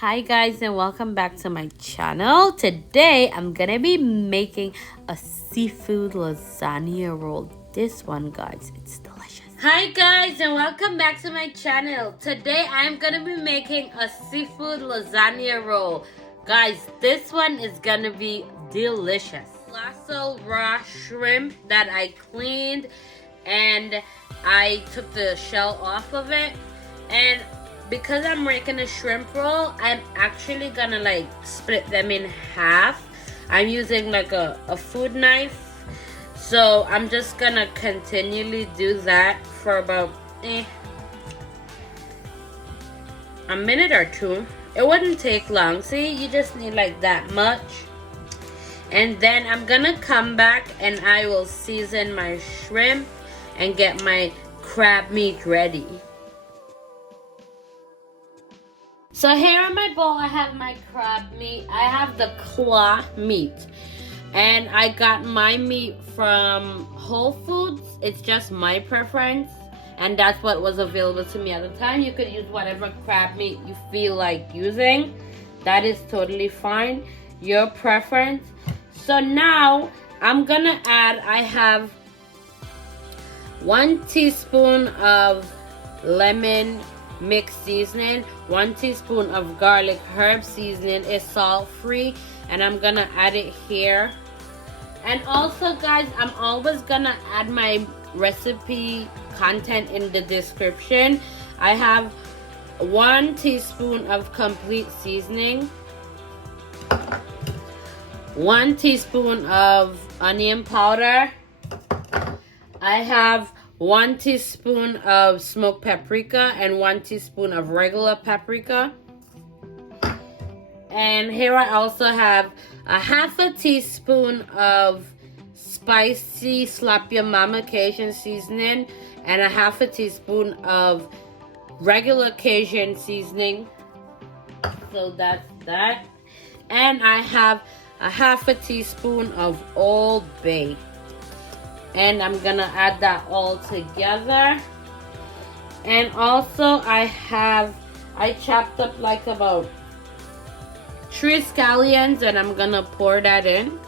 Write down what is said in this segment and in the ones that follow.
Hi guys, and welcome back to my channel. Today I'm gonna be making a seafood lasagna roll. This one, guys, it's delicious. Hi guys, and welcome back to my channel. Today I'm gonna be making a seafood lasagna roll. Guys, this one is gonna be delicious. Colossal raw shrimp that I cleaned and I took the shell off of it, and because I'm making a shrimp roll, I'm actually gonna split them in half. I'm using a food knife. So I'm just gonna continually do that for about a minute or two. It wouldn't take long. See, you just need that much. And then I'm gonna come back and I will season my shrimp and get my crab meat ready. So here in my bowl, I have my crab meat. I have the claw meat. And I got my meat from Whole Foods. It's just my preference. And that's what was available to me at the time. You could use whatever crab meat you feel like using. That is totally fine. Your preference. So now, I'm gonna add, I have 1 teaspoon of lemon mixed seasoning, 1 teaspoon of garlic herb seasoning. Is salt free, and I'm gonna add it here. And also guys, I'm always gonna add my recipe content in the description. I have 1 teaspoon of complete seasoning, 1 teaspoon of onion powder. I have 1 teaspoon of smoked paprika and 1 teaspoon of regular paprika. And here I also have a 1/2 teaspoon of spicy Slap Your Mama Cajun seasoning and a 1/2 teaspoon of regular Cajun seasoning. So that's that. And I have a 1/2 teaspoon of Old Bay. And I'm gonna add that all together. And also I chopped up about 3 scallions, and I'm gonna pour that in.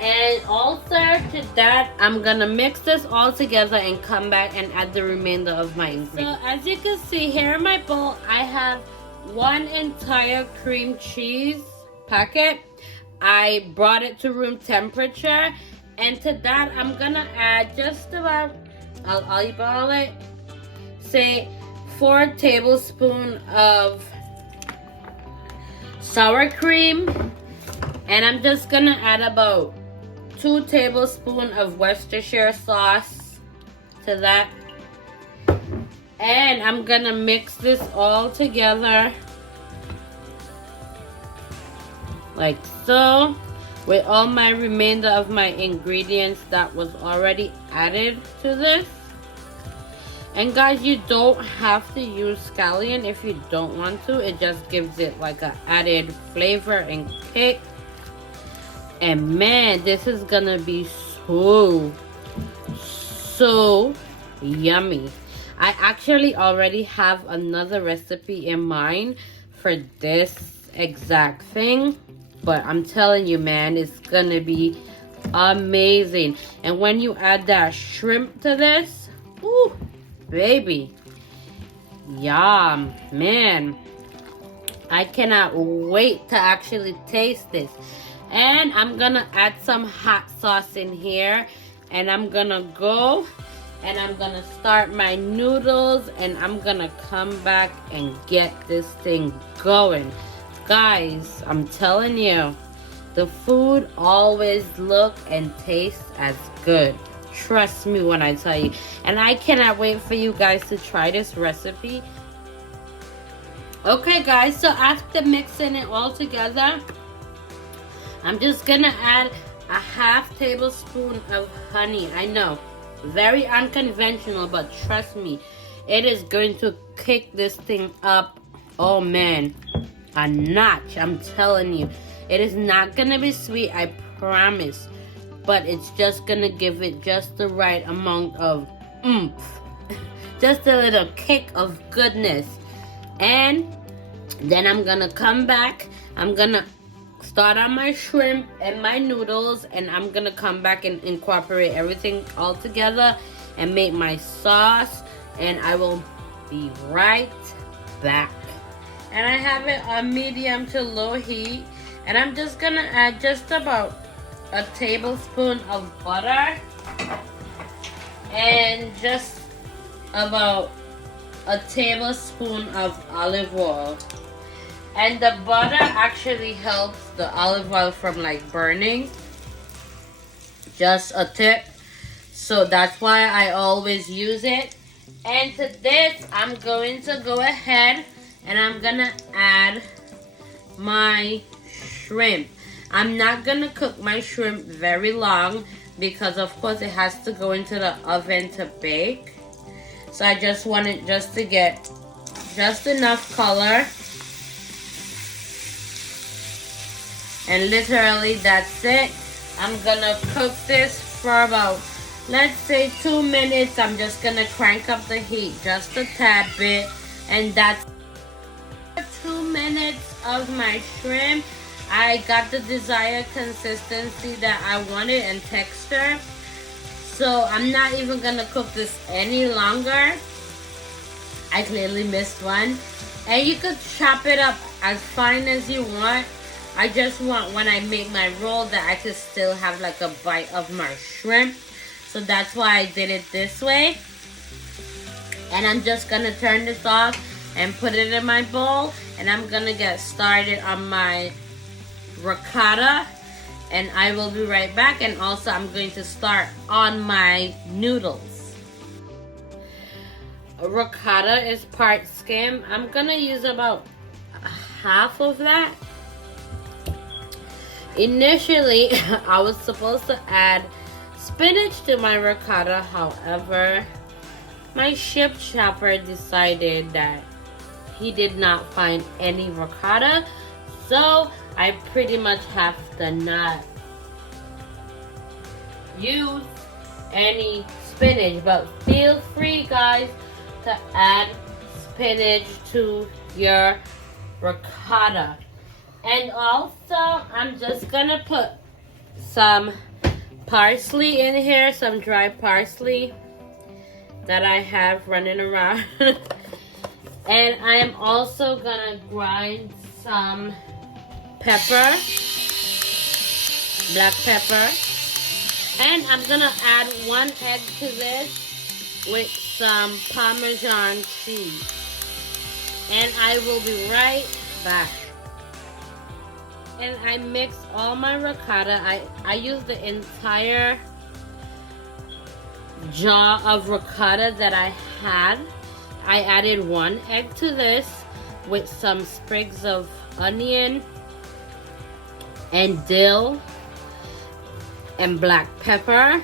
And also to that, I'm gonna mix this all together and come back and add the remainder of my ingredients. So as you can see here in my bowl, I have 1 entire cream cheese packet. I brought it to room temperature, and to that I'm gonna add just about, I'll eyeball it, say 4 tablespoons of sour cream, and I'm just gonna add about 2 tablespoons of Westchirce sauce to that, and I'm gonna mix this all together like so, with all my remainder of my ingredients that was already added to this. And guys, you don't have to use scallion if you don't want to. It just gives it a added flavor and kick. And man, this is gonna be so yummy. I actually already have another recipe in mind for this exact thing. But I'm telling you, man, it's gonna be amazing. And when you add that shrimp to this, ooh, baby, yum, man. I cannot wait to actually taste this. And I'm gonna add some hot sauce in here. And I'm gonna go and I'm gonna start my noodles. And I'm gonna come back and get this thing going. Guys, I'm telling you, the food always look and taste as good. Trust me when I tell you. And I cannot wait for you guys to try this recipe. Okay guys, so after mixing it all together, I'm just gonna add a 1/2 tablespoon of honey. I know, very unconventional, but trust me, it is going to kick this thing up. Oh man, a notch. I'm telling you, it is not gonna be sweet, I promise, but it's just gonna give it just the right amount of oomph just a little kick of goodness. And then I'm gonna come back. I'm gonna start on my shrimp and my noodles, and I'm gonna come back and incorporate everything all together and make my sauce, and I will be right back. And I have it on medium to low heat, and I'm just gonna add just about a tablespoon of butter and just about a tablespoon of olive oil. And the butter actually helps the olive oil from like burning. Just a tip. So that's why I always use it. And to this, I'm going to go ahead and I'm gonna add my shrimp. I'm not gonna cook my shrimp very long because of course it has to go into the oven to bake. So I just want it just to get just enough color. And literally that's it. I'm gonna cook this for about, let's say 2 minutes. I'm just gonna crank up the heat just a tad bit. And that's 2 minutes of my shrimp. I got the desired consistency that I wanted and texture. So I'm not even gonna cook this any longer. I clearly missed one. And you could chop it up as fine as you want. I just want when I make my roll that I could still have like a bite of my shrimp. So that's why I did it this way. And I'm just gonna turn this off and put it in my bowl. And I'm gonna get started on my ricotta. And I will be right back. And also I'm going to start on my noodles. Ricotta is part skim. I'm gonna use about half of that. Initially, I was supposed to add spinach to my ricotta. However, my ship chopper decided that he did not find any ricotta. So I pretty much have to not use any spinach. But feel free, guys, to add spinach to your ricotta. And also, I'm just gonna put some parsley in here, some dry parsley that I have running around. And I am also gonna grind some pepper, black pepper. And I'm gonna add 1 egg to this with some Parmesan cheese. And I will be right back. And I mix all my ricotta. I use the entire jar of ricotta that I had. I added 1 egg to this with some sprigs of onion and dill and black pepper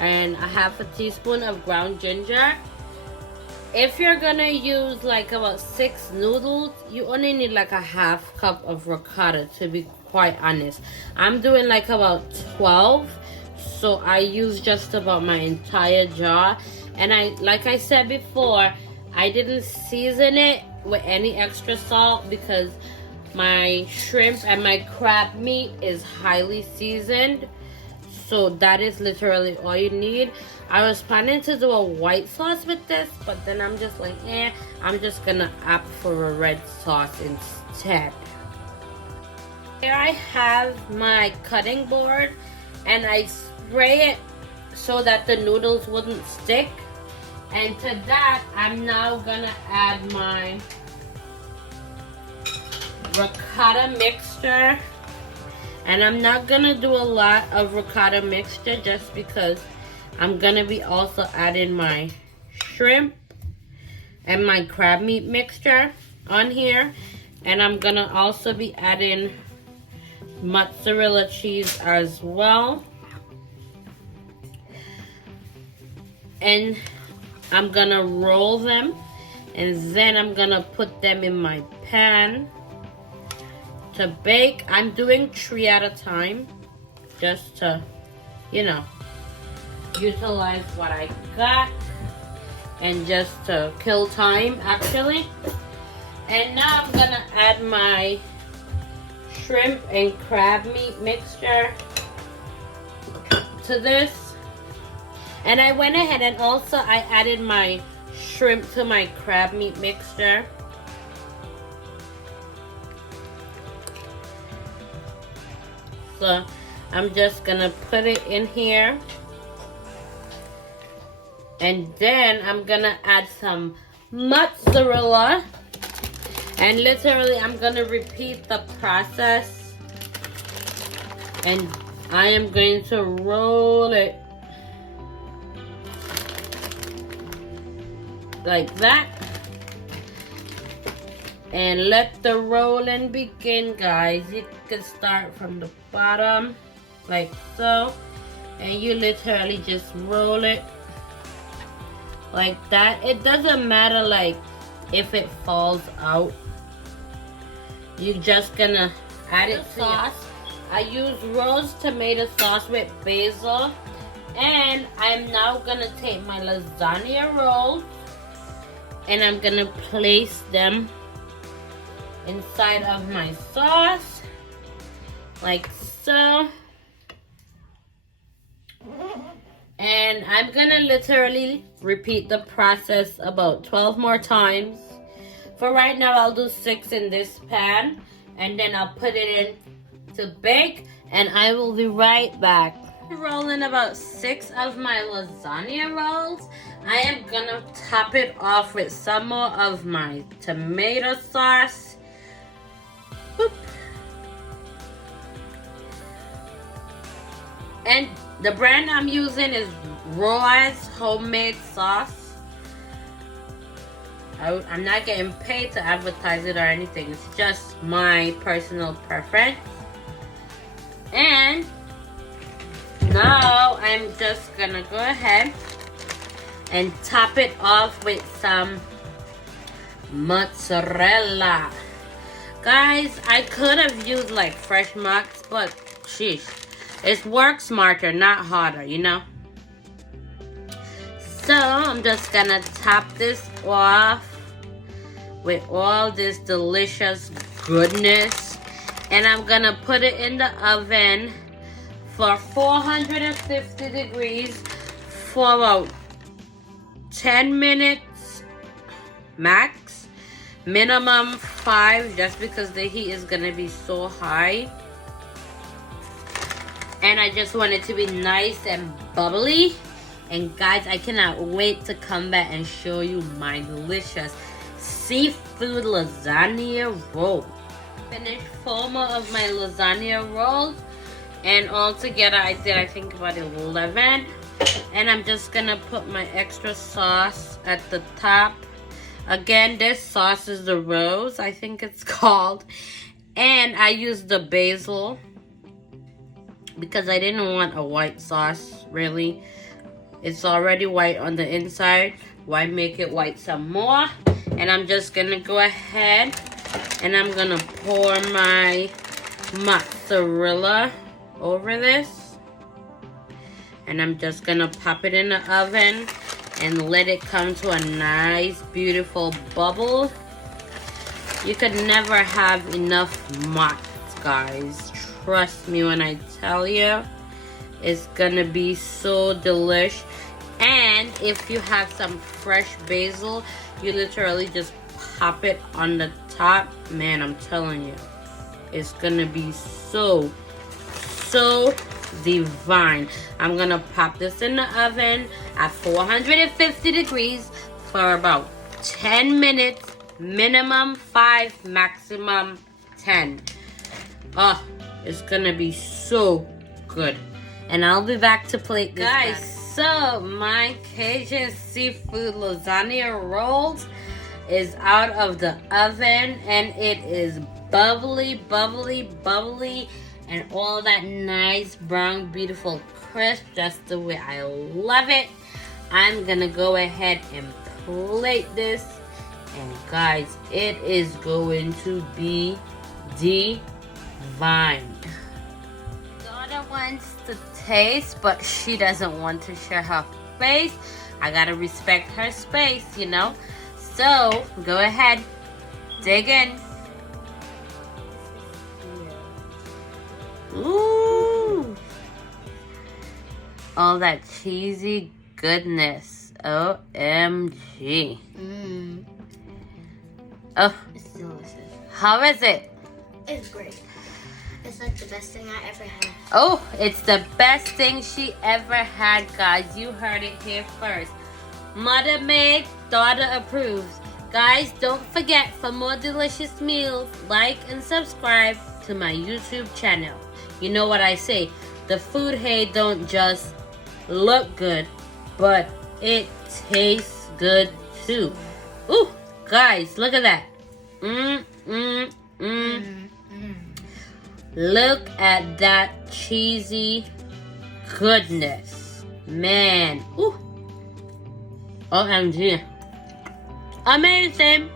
and a half a teaspoon of ground ginger. If you're gonna use like about 6 noodles, you only need like a half cup of ricotta, to be quite honest. I'm doing like about 12, so I use just about my entire jar. And like I said before, I didn't season it with any extra salt because my shrimp and my crab meat is highly seasoned. So that is literally all you need. I was planning to do a white sauce with this, but then I'm just like, I'm just gonna opt for a red sauce instead. Here I have my cutting board, and I spray it so that the noodles wouldn't stick. And to that, I'm now gonna add my ricotta mixture. And I'm not gonna do a lot of ricotta mixture just because I'm gonna be also adding my shrimp and my crab meat mixture on here. And I'm gonna also be adding mozzarella cheese as well. And I'm gonna roll them, and then I'm gonna put them in my pan to bake. I'm doing 3 at a time just to, you know, utilize what I got. and just to kill time actually. And now I'm gonna add my shrimp and crab meat mixture to this. And I went ahead and also I added my shrimp to my crab meat mixture. So I'm just gonna put it in here. And then I'm gonna add some mozzarella. And literally I'm gonna repeat the process. And I am going to roll it like that. And let the rolling begin, guys. You can start from the bottom like so. And you literally just roll it like that. It doesn't matter like if it falls out. You're just gonna add it to sauce. I use roast tomato sauce with basil. And I'm now gonna take my lasagna rolls and I'm gonna place them inside of my sauce like so. And I'm gonna literally repeat the process about 12 more times. For right now, I'll do 6 in this pan, and then I'll put it in to bake, and I will be right back. Rolling about 6 of my lasagna rolls. I am gonna top it off with some more of my tomato sauce. Boop. And the brand I'm using is raos homemade sauce. I'm not getting paid to advertise it or anything. It's just my personal preference. And now I'm just gonna go ahead and top it off with some mozzarella. Guys, I could have used like fresh mozz, but sheesh. It's work smarter, not harder, you know? So I'm just gonna top this off with all this delicious goodness. And I'm gonna put it in the oven for 450 degrees for about 10 minutes max. Minimum 5, just because the heat is gonna be so high. And I just want it to be nice and bubbly. And guys, I cannot wait to come back and show you my delicious seafood lasagna roll. Finished 4 more of my lasagna rolls. And all together I think about 11. And I'm just gonna put my extra sauce at the top. Again, this sauce is the raos, I think it's called. And I used the basil because I didn't want a white sauce, really. It's already white on the inside. Why make it white some more? And I'm just gonna go ahead and I'm gonna pour my mozzarella over this. And I'm just gonna pop it in the oven and let it come to a nice, beautiful bubble. You could never have enough mozz, guys. Trust me when I tell you. It's gonna be so delish. And if you have some fresh basil, you literally just pop it on the top. Man, I'm telling you, it's gonna be so divine. I'm gonna pop this in the oven at 450 degrees for about 10 minutes. Minimum 5, maximum 10. Oh, it's gonna be so good. And I'll be back to plate this, guys. So my Cajun seafood lasagna rolls is out of the oven, and it is bubbly, bubbly, bubbly, and all that nice brown, beautiful crisp, just the way I love it. I'm gonna go ahead and plate this, and guys, it is going to be divine. Daughter wants to taste, but she doesn't want to share her face. I gotta respect her space, you know. So go ahead, dig in. Ooh, all that cheesy goodness. OMG. Oh, It's delicious. how is it? It's great. It's like the best thing I ever had. Oh, it's the best thing she ever had, guys. You heard it here first. Mother made, daughter approves. Guys, don't forget, for more delicious meals, like and subscribe to my YouTube channel. You know what I say, the food here don't just look good, but it tastes good too. Ooh, guys, look at that. Look at that cheesy goodness. Man. Ooh. OMG. Amazing.